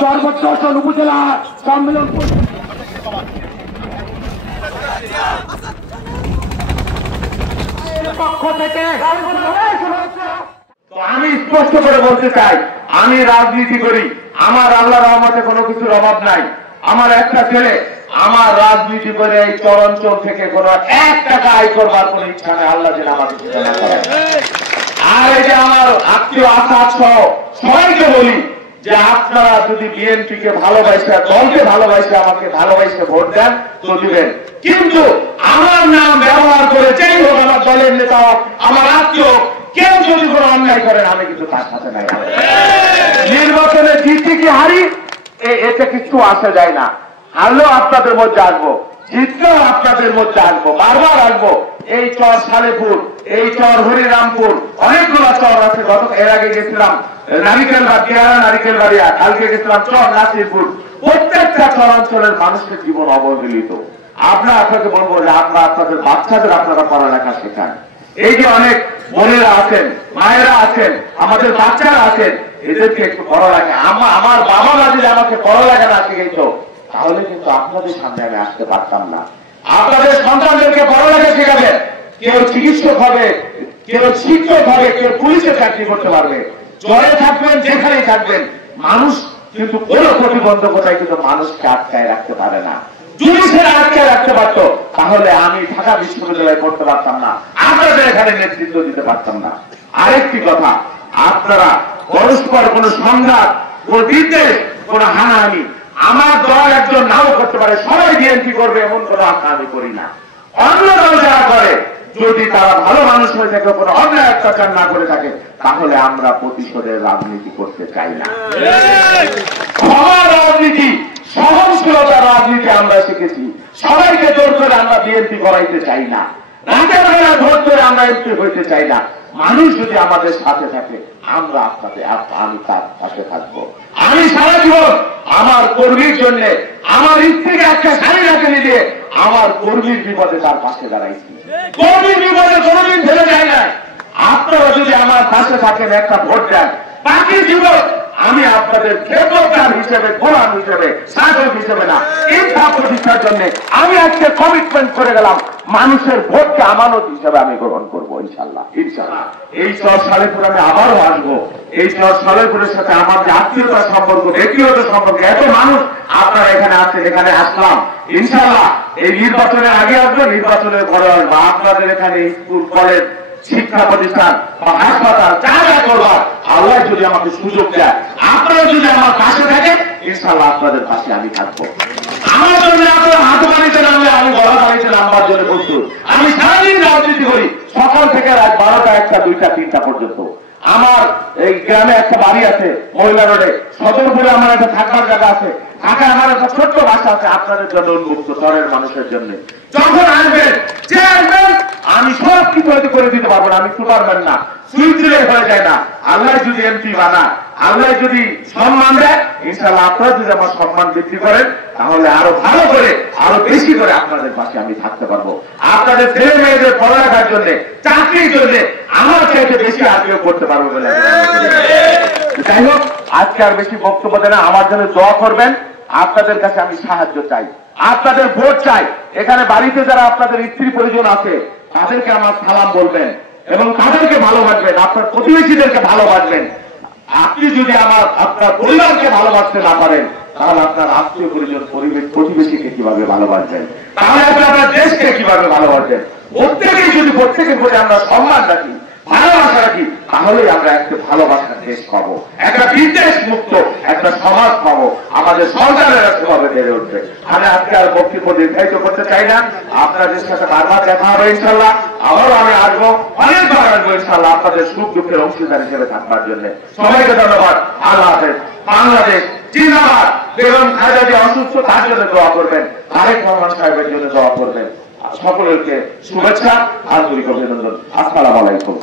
সর্বোচ্চ উপজেলা সম্মেলন পক্ষ থেকে আমি স্পষ্ট করে বলতে চাই, আমি রাজনীতি করি, আমার আল্লাহর রহমতে কোনো কিছুর অভাব নাই। আমার একটা ছেলে, আমার রাজনীতি করে এই চরাঞ্চল থেকে কোনো 1 টাকা আয় করবার কোন ইচ্ছা নেই, আল্লাহ যেন আমাকে না করে। আর এই যে আমার আত্মীয় আসাদ সহ সবাইকে বলি যে আপনারা যদি বিএনপিকে ভালোবাসে, দলকে ভালোবাসে, আমাকে ভালোবাসে ভোট দেন তো দিবেন, কিন্তু আমার নাম ব্যবহার করে যেই হোক, আমার দলের নেতা হোক, আমার আত্মীয়, কেউ যদি কোনো অন্যায় করেন আমি কিন্তু তার সাথে নাই। নির্বাচনে জিতি কি হারি এতে কিছু আসে যায় না। হারলেও আপনাদের মধ্যে আসবো, জিতলেও আপনাদের মধ্যে আসবো, বারবার আসবো। এই চর সালেপুর, এই চর হরিরামপুর, অনেকগুলো চর আছে। এর আগে গেছিলাম নারিকেল বাড়িয়া, কালকে গেছিলাম চর নাসিরপুর। প্রত্যেকটা চরাঞ্চলের মানুষের জীবন অবহেলিত। আপনাকে বলবো যে আপনাদের বাচ্চাদের আপনারা পড়ালেখা শেখান। এই যে অনেক বোনেরা আছেন, মায়েরা আছেন, আমাদের বাচ্চারা আছেন, এদেরকে একটু পড়ালেখা। আমার বাবা যদি আমাকে পড়ালেখা না শিখেছ তাহলে কিন্তু আপনাদের সামনে আমি আসতে পারতাম না। আপনাদের সন্তানদেরকে পড়ালেখা শেখাবেন। কেউ চিকিৎসক হবে, কেউ শিক্ষক হবে, কেউ পুলিশে চাকরি করতে পারবে। জ্বরে থাকবেন, যেখানেই থাকবেন, মানুষ কিন্তু কোনো প্রতিবন্ধকতায় কিন্তু মানুষকে আটকায় রাখতে পারে না। যদি সে আটকায় রাখতে পারতো তাহলে আমি ঢাকা বিশ্ববিদ্যালয়ে পড়তে পারতাম না, আপনাদের এখানে নেতৃত্ব দিতে পারতাম না। আরেকটি কথা, আপনারা পরস্পর কোন সংঘাত, কোন বিদ্বেষ, কোন হানাহানি আমার দল একজন নাও করতে পারে, সবাই বিএনপি করবে এমন কোন আশা আমি করি না। অন্য দল যারা করে, যদি তারা ভালো মানুষ হয়ে থাকে, কোন অন্যায় অত্যাচার না করে থাকে, তাহলে আমরা প্রতিশোধের রাজনীতি করতে চাই না। ক্ষমার রাজনীতি, সহনশীলতার রাজনীতি আমরা শিখেছি। সবাইকে জোর করে আমরা বিএনপি করাইতে চাই না, রাতের বেলা ভোট করে আমরা এমপি হইতে চাই না। মানুষ যদি আমাদের সাথে থাকে, আমরা আমি তার পাশে থাকবো। আমি সারা জীবন আমার কর্মীর জন্য আমার স্ত্রীকে একটা শাড়ি রাখে দিয়ে আমার কর্মীর বিপদে তার পাশে দাঁড়াইছি। কর্মীর বিপদে কোনোদিন ফেলে যায় না। আপনারা যদি আমার পাশে থাকেন, একটা ভোট দেন, বাকি জীবন আমি আপনাদের খেদমতগার হিসেবে, গোলাম হিসেবে, শাসক হিসেবে না, ইনসাফ প্রতিষ্ঠার জন্য আমি আজকে কমিটমেন্ট করে গেলাম। মানুষের ভোটকে আমানত হিসেবে আমি গ্রহণ করবো ইনশাল্লাহ। ইনশাল্লাহ এই চর সালেপুর আমি আবারও আসবো। এই চর সালেপুরের সাথে আমার যে আত্মীয়তার সম্পর্ক, ব্যক্তিগত সম্পর্ক, এত মানুষ আপনারা এখানে আসছেন, এখানে আসলাম। ইনশাল্লাহ এই নির্বাচনের আগে আসবো, নির্বাচনের পরে আসবো। আপনাদের এখানে স্কুল, কলেজ, শিক্ষা প্রতিষ্ঠান বা হাসপাতাল যা যা করবার আল্লাহ যদি আমাকে সুযোগ দেয়, আপনারা যদি আমার পাশে থাকেন, ইনশাল্লাহ আপনাদের পাশে আমি থাকবো। আমার জন্য আপনারা হাত বাড়িতে নামলে আমি গলা বাড়িতে নামবার জন্য প্রস্তুত। আমি সারাদিন রাজনীতি করি, সকাল থেকে রাত 12টা, 1টা, 2টা, 3টা পর্যন্ত। আমার এই গ্রামে একটা বাড়ি আছে, মহিলা রোডে, সদরপুরে আমার একটা থাকবার জায়গা আছে, ঢাকায় আমার একটা ছোট্ট বাসা আছে, আপনাদের জন্য উন্মুক্ত, শহরের মানুষের জন্য। যখন আসবেন, যে আসবেন, আমি সব কিছু হয়তো করে দিতে পারবো না, আমি সুপারম্যান না, সুইচলে হয়ে যায় না। আল্লাহ যদি এমপি বানায়, আল্লাহ যদি সম্মান দেয়, ইনশাল্লাহ আপনারা যদি আমার সম্মান বৃদ্ধি করেন, তাহলে আরো ভালো করে, আরো বেশি করে আপনাদের পাশে আমি থাকতে পারবো। আপনাদের ছেলে মেয়েদের পড়ালেখার জন্য, চাকরির জন্য আমার চাইতে বেশি আগ্রহ করতে পারবো বলে। যাই হোক, আজকে আর বেশি বক্তব্য দেন না, আমার জন্য দোয়া করবেন। আপনাদের কাছে আমি সাহায্য চাই, আপনাদের ভোট চাই। এখানে বাড়িতে যারা আপনাদের স্ত্রী পরিজন আছে, তাদেরকে আমার সালাম বলবেন এবং তাদেরকে ভালোবাসবেন, আপনার প্রতিবেশীদেরকে ভালোবাসবেন। আপনি যদি আপনার পরিবারকে ভালোবাসতে না পারেন, তাহলে আপনার আত্মীয় পরিজন, প্রতিবেশীকে কিভাবে ভালোবাসবেন? তাহলে আপনার দেশকে কিভাবে ভালোবাসবেন? প্রত্যেকেই যদি প্রত্যেকের প্রতি আমরা সম্মান রাখি, ভালোবাসা রাখি, তাহলেই আমরা একটা ভালোবাসার দেশ পাবো, একটা বিদ্বেষ মুক্ত একটা সমাজ পাবো, আমাদের সরকারেরা সেভাবে বেড়ে উঠবে। আমি আজকে আর বক্তব্য দীর্ঘায়িত করতে চাই না। আপনাদের সাথে বারবার দেখা হবে ইনশাল্লাহ, আবারও আমি আসবো, অনেকবার আসবো ইনশাল্লাহ, আপনাদের সুখ দুঃখের অংশীদার হিসেবে থাকবার জন্য। সবাইকে ধন্যবাদ। আল্লাহ হাফেজ। বাংলাদেশ জিন্দাবাদ। বেগম খালেদা জিয়া অসুস্থ, তার জন্য দোয়া করবেন, তারেক রহমান সাহেবের জন্য দোয়া করবেন। সকলকে শুভেচ্ছা, আন্তরিক অভিনন্দন। আসসালামু আলাইকুম।